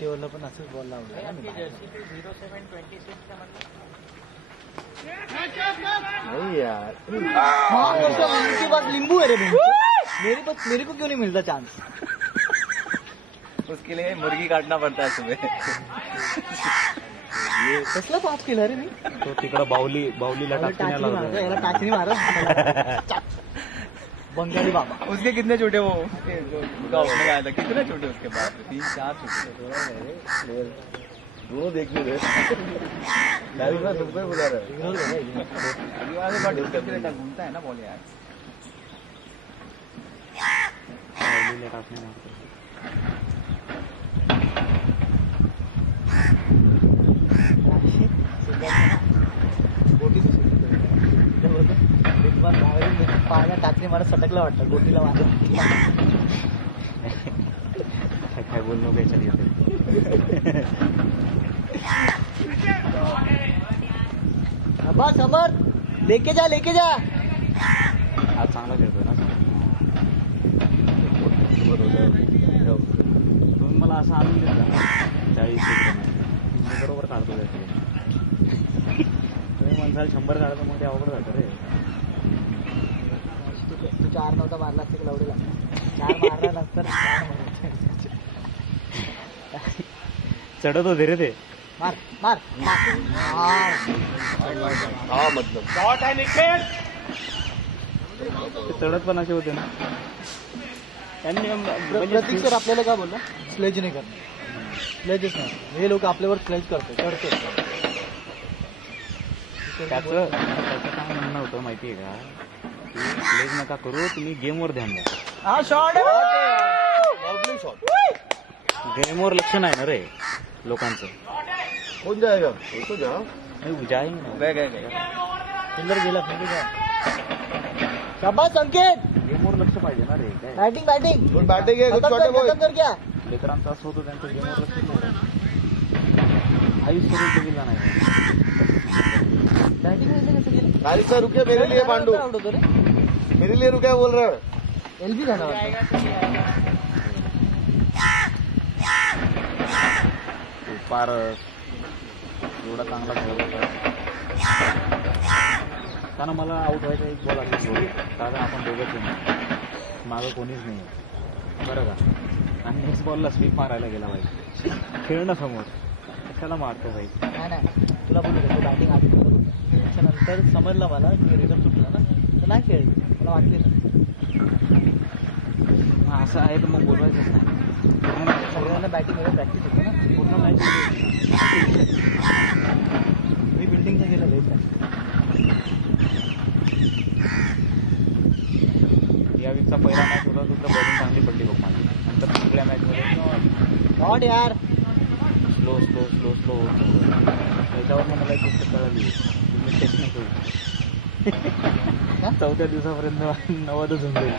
50 ओव्हरला पण असंच बॉल लावला ना मी. नहीं यार की बात नींबू है रे मेरे को क्यों नहीं मिलता चांस. उसके लिए मुर्गी काटना पड़ता है सुबह. कसला पास केला रे मी. तो तिकडं बाहुलीला टाचणी मारतो याला टाचणी मारा. बंगाली बाबा. उसके कितने छोटे वो उसने आया था कितने छोटे उसके बाद 3-4 छोटे दोनों देखने थे. डायरेक्ट ना सबको बुला रहा है. अगली बार से डिस्कस के लिए घूमता है ना बॉल यार. बाहुलीला टाचणी मारतो. पाण्यात टाचणी मारत सटकला वाटतं गोटीला मारत. काय बोल नको याच्यात. बस अमर लेके जा आज चांगला खेळतोय ना. तुम्ही मला असं आणून देता 40 मी बरोबर काढतो त्याचे. तुम्ही माणसाला 100 काढतो मग ते अवघड जातं रे. तू 4 नव्हता मारला असते लवडीला 4 मारला नंतर चढत होते रे ते. मार मार हाँ मतलब ते चढत पण असे होते ना. प्रतीक सर आपल्याला काय बोलला स्लेज नाही करणार. स्लेजच नाही हे लोक आपल्यावर स्लेज करतो चढतो. त्याचं काय म्हणणं होतं माहितीये का की प्लेज नका करू तुम्ही गेमवर ध्यान द्या. हा शॉट गेमवर लक्ष नाही ना रे लोकांचं. कौन जाएगा तो जा जाईन सुंदर गेला शाबास संकेत. गेमवर लक्ष पाहिजे ना रे. काय बॅटिंग बॅटिंग गुड बैटिंग है गुड शॉट है बॉय. कर क्या लेकरांचं असं होतं त्यांचं गेमवर लक्ष नाही. आयुष सुरू गेला नाही. बॅटिंग तारिक सर रुके मेरे लिए पांडू आउट होतो रे. मेरे लिए रुका बोल रहा है. एलबी झाला पारस एवढा चांगला खेळत होता. कारण मला आउट व्हायचा एक बॉल असेल कारण आपण दोघंच नाही मागं कोणीच नाही बरं का. आणि नेक्स्ट बॉलला स्वीप मारायला गेला पाहिजे. खेळणं समोर कशाला मारतो भाई. नाही नाही तुला बोलू तू बॅटिंग आधी करत होता त्याच्यानंतर समजलं मला की रिझल्ट सुटला ना तर नाही खेळली मला वाटली ना. मग असं आहे तर मग बोलवायचंच नाही. सगळ्यांना बॅटिंग मध्ये प्रॅक्टिस होते ना पूर्ण मॅच मी बिल्डिंगचा गेला लई या वीकचा पहिला मॅच होता तुमचं बॉलिंग चांगली पडली बघ माझी. नंतर सगळ्या मॅचमध्ये शॉट यार स्लो स्लो स्लो स्लो होत त्याच्यावर मला एक गोष्ट कळली तुम्ही टेस्ट नाही करू. 4थ्या दिवसापर्यंत 90च होऊन जाईल.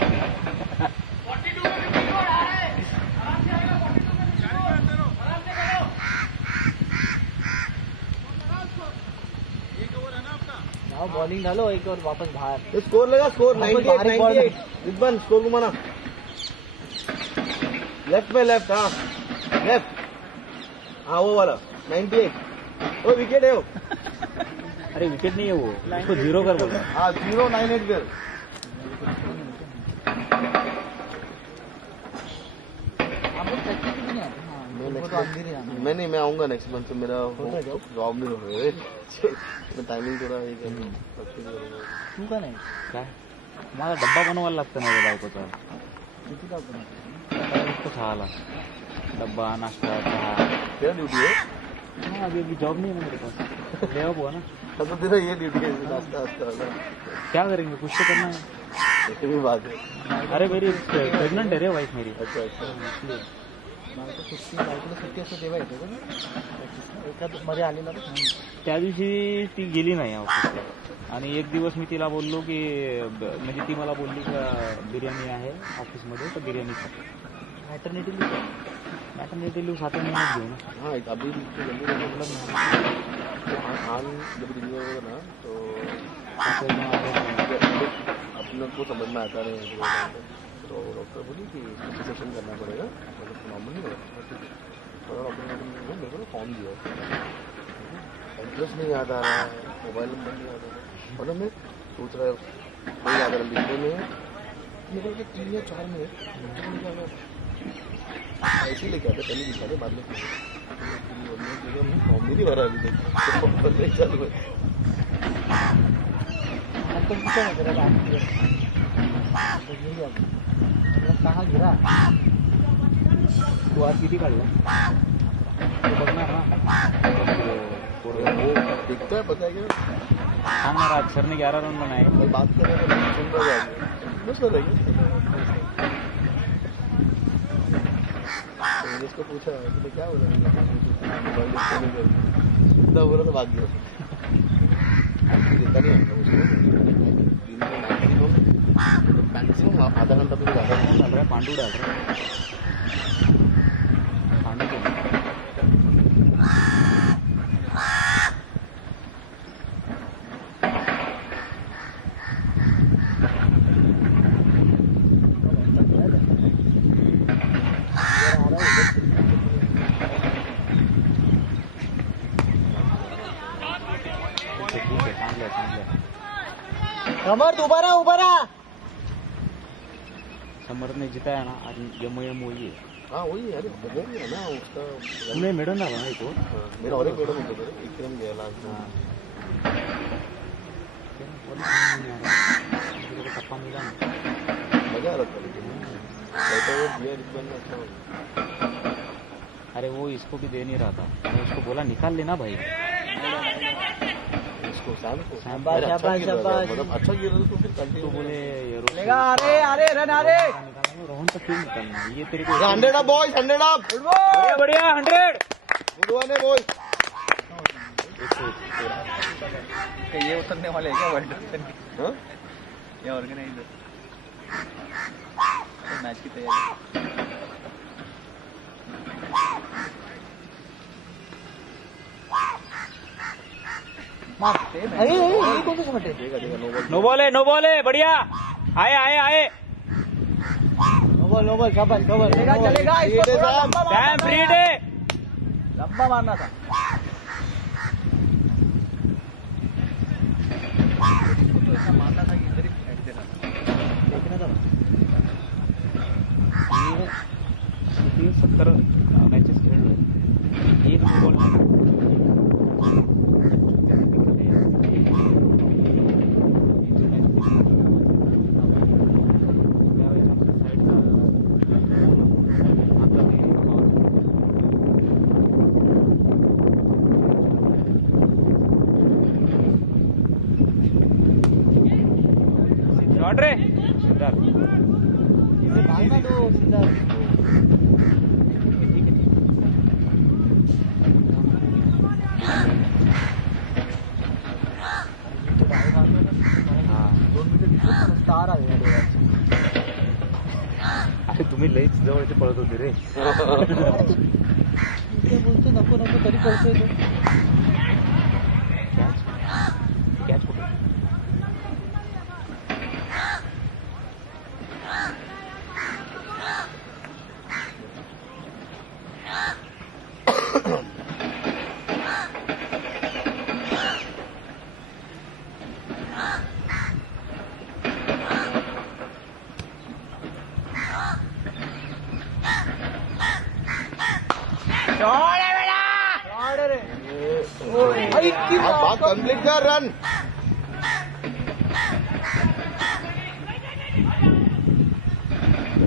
बॉलिंग डालो एक और वापस बाहर. स्कोर लगा स्कोर बाहर 98 बॉल 98 रिद्वान स्कोर घुमाना लेफ्ट में लेफ्ट. हाँ लेफ्ट हाँ वो वाला 98. ओ विकेट है वो. अरे विकेट नहीं है वो उसको 0 कर बोला. हाँ 098 कर. मैं नहीं मैं आऊंगा नेक्स्ट मंथ से. मेरा जॉब नहीं हो रहा है. टाइमिंग थोड़ा तू का नाही काय मला डब्बा बनवायला लागतं माझ्या बायकोचा. किती का पण नुसतं 6ला डब्बा नाश्ता चहा. तेरा ड्यूटी है. हाँ अभी जॉब नहीं है ना मेरे पास. ले हुआ ना तो तेरा ये ड्यूटी है नाश्ता वास्ता. क्या करेंगे कुछ तो करना है. ऐसी भी बात है. अरे मेरी प्रेग्नेंट है रे वाईफ मेरी. अच्छा अच्छा. इसलिए बायकोला सुट्टी असते तेव्हा येतो का एखाद मध्ये आलेला त्या दिवशी ती गेली नाही ऑफिसला. आणि एक दिवस मी तिला बोललो की म्हणजे ती मला बोलली का बिर्याणी आहे ऑफिसमध्ये तर बिर्याणी खा. मॅटर्निटी लिव्ह 7 महिन्यात घेऊ ना. हाँ अभी जल्दी खान जब दिल्ली में होगा ना तो अपने को समझ में आता नहीं. तो डॉक्टर बोली कि सेशन करना पड़ेगा मतलब नॉर्मल नहीं होगा. मेरे को फॉर्म दिया, इंटरेस्ट नहीं याद आ रहा है, मोबाइल नंबर नहीं याद आ रहा है, मतलब मैं सोच रहा है नहीं याद आ रहा लिखने में, मेरे को 3 या 4 में ऐसे ही लेके आते, पहले लिखा थे बाद में फॉर्म नहीं भरा अभी तक। अंकल पूछा ना जरा कहा गिरा तू आज किती काढला तो बघणार ना वो दिखता है, पता है क्या सांग ना राज सरने 11 रन बनाए भाई, बात कर रहे हैं सुन रहे हैं बस कर रहे इसको पूछा कि क्या हो रहा है, इतना बोला तो भाग गया, देता नहीं आता उसको मैक्सिमम आधा घंटा तो ज़्यादा डाल रहा है पांडू डाल रहा है पांडू को समर्थ उभा राहा समर्थ ने जिताया ना आज यम वही है हाँ वही है, अरे वो भी है ना उसका, तुम्हें मेडन झाला ना तो मेरा और एक मेडल होता था, एक रन गया लास्ट में, टप्पा मिला ना मजा आ रहा था, लेकिन कहता हुआ दिया रिस्पॉन्स में अच्छा हो। अरे वो इसको भी दे नहीं रहा था, मैं उसको बोला निकाल लेना भाई, इसको सैम को शाबाश, अरे अच्छा गिर रहा था, शाबाश। मतलब अच्छा गिर रहा था तो फिर तो कंटिन्यू बोले लेगा, अरे रन आ रे रोहन तो क्यों निकलना ये तेरे को 100 अप बॉयज, 100 अप, बढ़िया बढ़िया 100 गुड वन है बॉयज। ये उतरने वाले हैं क्या वर्ल्ड कप हाँ या ऑर्गेनाइजर मैच की तैयारी मार अरे ये कौन सा शॉट है? देखा देखा नो बॉल है बढ़िया आए नो बॉल शाबाश चलेगा चलेगा ये इसको दे थोड़ा साहब। लंबा मारना सैम फ्री था। डे लंबा मारना था तो ऐसा मारना था कि इधर ही फेंक देना था। देखना था ये 70 मैचेस खेळलोय एक नो बॉल शॉट रे सिद्धार्थ इसे भागना दो सीधा स्टार आ गया अरे तुम्ही लईच जवळचे पळत होते रे इथे बोलतो नको तरी पळतोय तो कॅच कुठे बात कंप्लीट कर रन।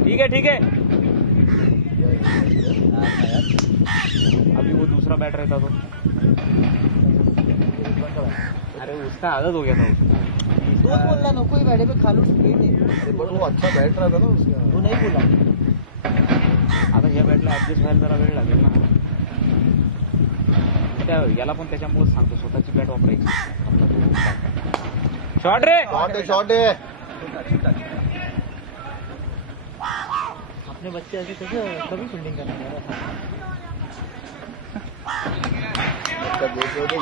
ठीक है अभी वो दूसरा बैट रहता तो अरे उसका आदत हो गया था उसको तोच बोलला नको ही गाडी पे खालून स्पीड आहे अरे पण वो अच्छा बैट रहा था ना उसका। तो नाही बोला आता या बॅटला ऍडजस्ट व्हायला जरा वेळ लागेल ना त्या याला पण त्याच्यामुळे सांगतो स्वतःची बॅट वापरायची शॉट रे शॉट है अपने बच्चे ऐसे कैसे कभी फील्डिंग करना है उसका देख रहे थे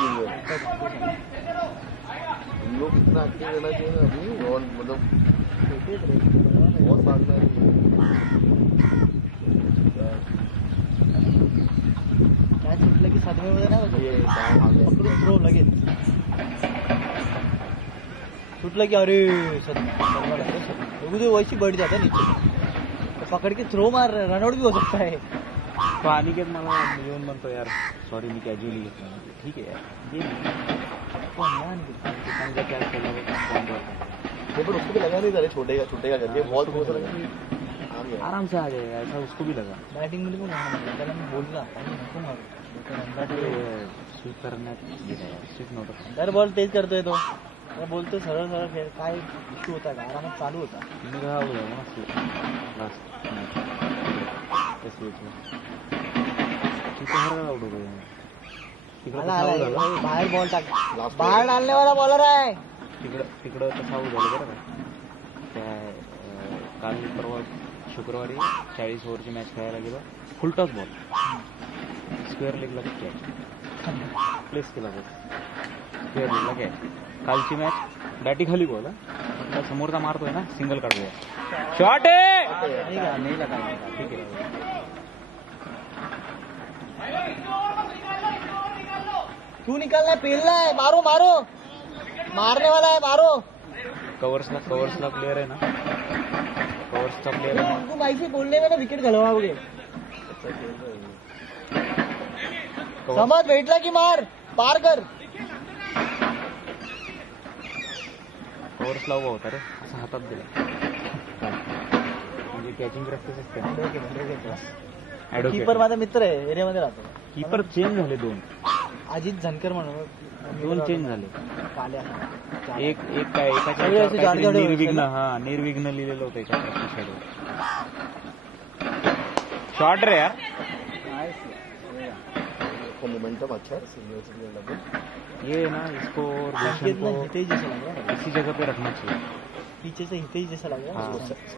इन लोग इतना एक्टिव रहना चाहिए ना अभी और मतलब बहुत भागना है। लगेच सुटलं की अरे सर वैसी बढ़ जाता नीचे तो पकड़ के थ्रो मार रनआउट भी हो सकता है. तो अनिकेत मला येऊन म्हणतो यार सॉरी मी कॅज्युअली घेतलं नाही. ठीक आहे यार ये चांगला कॅच केला ये पर उसको भी लगा नहीं था रे छूटेगा करके बॉल को लगा आ गया. आराम से आ गया ऐसा उसको भी लगा. बॅटिंग मध्ये पण त्याला मी बोलला नको मारू स्वीप करण्यात गेला यार. स्वीप नव्हतं. दर बॉल तेच करतोय तो. त्याला बोलतो सरळ सरळ खेळ. काय इश्यू होता का आरामात चालू होता. मी काय आवडलं ना स्वीप लास्ट ते स्वीप तिथे हर आवडतो तिकडं आला आला झालं बाहेर बॉल टाक. Last बाहेर डालने वाला बॉलर आहे. तिकडं तसं आऊट झालं बरं का. त्या काल परवा शुक्रवारी 40 ओव्हरची मॅच खेळायला गेलो. फुलटॉस बॉल स्क्वेअर लेगला कॅच प्लेस केला बॉल स्क्वेअर लेगला कॅच. कालची मॅच बॅटी खाली बॉल म्हटलं समोरचा मारतोय ना सिंगल काढूया. शॉट आहे नाही का? नाही लागा. ठीक आहे तू निकालना है पेलना है. मारो मारो मारने वाला है मारो. कवर्सला प्लेयर आहे ना. कवर्सचा प्लेयर आहे ना. उनको ऐसे बोलने में ना विकेट घलवाओगे. समज भेटला की मार पार कर. कवर्सला उभा होता रे असं हातात दिला. म्हणजे कॅचिंग प्रॅक्टिस असते ना. कीपर माझा मित्र आहे एरियामध्ये राहतो. कीपर चेंज झाले दोन. अजित झनकर म्हणून दोन चेंज झाले. काल्या एक काय एकाच्या सगळे असे काहीतरी जाडजाड निर्विघ्न होते निर्विघ्न लिहिलेलं होतं एका शॉर्ट रे यार. मोमेंटम अच्छा है सीनियर सीनियर ये ना इसको और भूषण संकेत ना को हितेश जैसा लग रहा है. इसी जगह पे रखना चाहिए. पीछे से हितेश जैसा लग रहा है. हाँ.